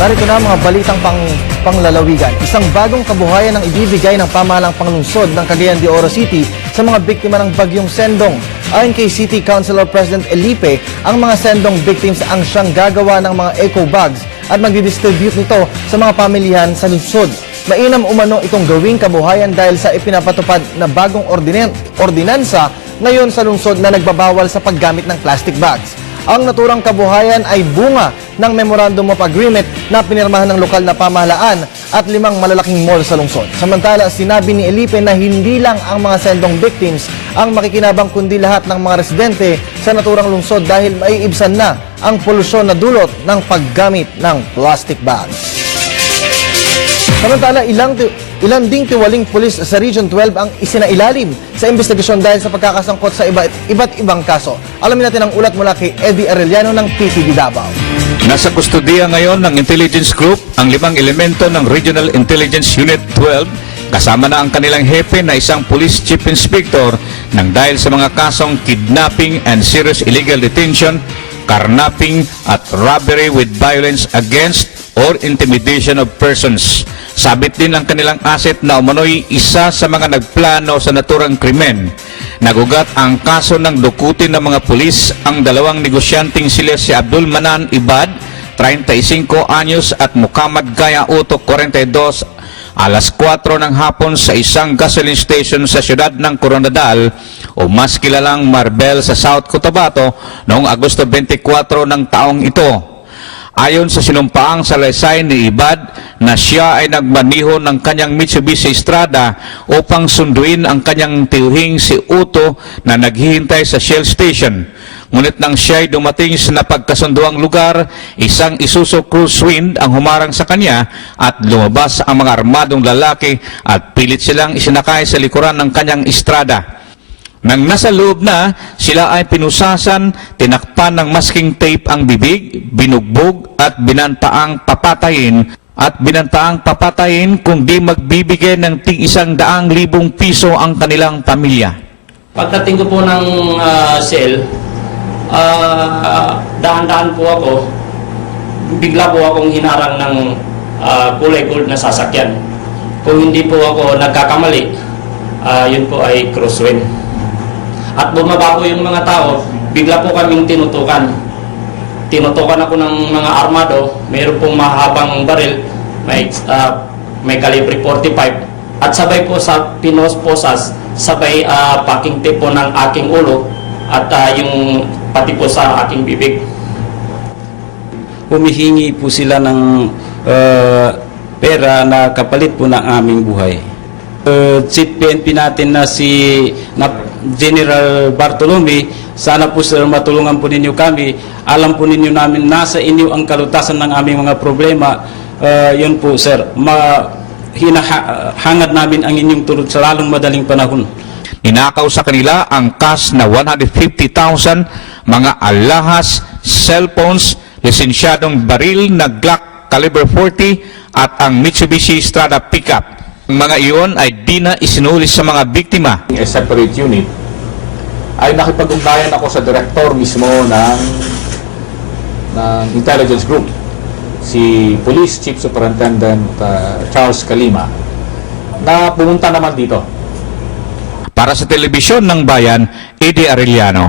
Narito na mga balitang pang, panglalawigan. Isang bagong kabuhayan ang ibibigay ng pamahalang panglungsod ng Cagayan de Oro City sa mga biktima ng bagyong Sendong. Ayon kay City Councilor President Elipe, ang mga Sendong victims ang siyang gagawa ng mga eco bags at magdidistribute nito sa mga pamilyahan sa lungsod. Mainam umano itong gawing kabuhayan dahil sa ipinapatupad na bagong ordinen- ordinansa ngayon sa lungsod na nagbabawal sa paggamit ng plastic bags. Ang naturang kabuhayan ay bunga ng Memorandum of Agreement na pinirmahan ng lokal na pamahalaan at limang malalaking mall sa lungsod. Samantala, sinabi ni Elipe na hindi lang ang mga sendong victims ang makikinabang kundi lahat ng mga residente sa naturang lungsod dahil maiibsan na ang polusyon na dulot ng paggamit ng plastic bags. Samantala, ilang, ilang ding tiwaling pulis sa Region 12 ang isinailalim sa investigasyon dahil sa pagkakasangkot sa iba, iba't ibang kaso. Alamin natin ang ulat mula kay Eddie Arellano ng PTV Davao. Nasa kustodiya ngayon ng Intelligence Group ang limang elemento ng Regional Intelligence Unit 12 kasama na ang kanilang hepe na isang Police Chief Inspector nang dahil sa mga kasong kidnapping and serious illegal detention, carnapping at robbery with violence against or intimidation of persons. Sabit din ang kanilang asset na umano'y isa sa mga nagplano sa naturang krimen. Nagugat ang kaso ng dukutin ng mga pulis ang dalawang negosyanteng sila si Abdul Manan Ibad, 35 anyos at Muhammad Gaya Uto, 42 alas 4 ng hapon sa isang gasoline station sa siyudad ng Coronadal o mas kilalang Marbel sa South Cotabato noong Agosto 24 ng taong ito. Ayon sa sinumpaang salaysay ni Ibad na siya ay nagmaniho ng kanyang Mitsubishi Strada upang sunduin ang kanyang tiyuhing si Uto na naghihintay sa Shell Station. Ngunit nang siya ay dumating sa napagkasunduang lugar, isang Isuzu Cruise Wind ang humarang sa kanya at lumabas ang mga armadong lalaki at pilit silang isinakay sa likuran ng kanyang Strada. Nang nasa loob na, sila ay pinusasan, tinakpan ng masking tape ang bibig, binugbog at binantaang papatayin at binantaang papatayin kung di magbibigay ng tig isang daang libong piso ang kanilang pamilya. Pagdating ko po ng ah, cell, ah, dahan-dahan po ako, bigla po akong hinarang ng ah, kulay gold na sasakyan. Kung hindi po ako nagkakamali, ah, yun po ay crosswind. At bumaba po yung mga tao, bigla po kaming tinutukan. Tinutukan ako ng mga armado, mayroon pong mahabang baril, may, ah, may calibre 45. At sabay po sa pinosposas, sabay uh, packing tape po ng aking ulo at ah, yung pati po sa aking bibig. humihingi po sila ng uh, pera na kapalit po ng aming buhay. Uh, Chief PNP natin na si na General Bartolome, sana po sir matulungan po ninyo kami. Alam po ninyo namin nasa inyo ang kalutasan ng aming mga problema. Uh, yun po sir, ma hinahangad namin ang inyong tulog sa lalong madaling panahon. Ninakaw sa kanila ang cash na 150,000 mga alahas, cellphones, lisensyadong baril na Glock caliber 40 at ang Mitsubishi Strada pickup. Mga iyon ay di na isinulis sa mga biktima. a separate unit, ay nakipag-ugnayan ako sa director mismo ng, ng intelligence group, si Police Chief Superintendent uh, Charles Kalima, na pumunta naman dito. Para sa telebisyon ng bayan, Eddie Arellano.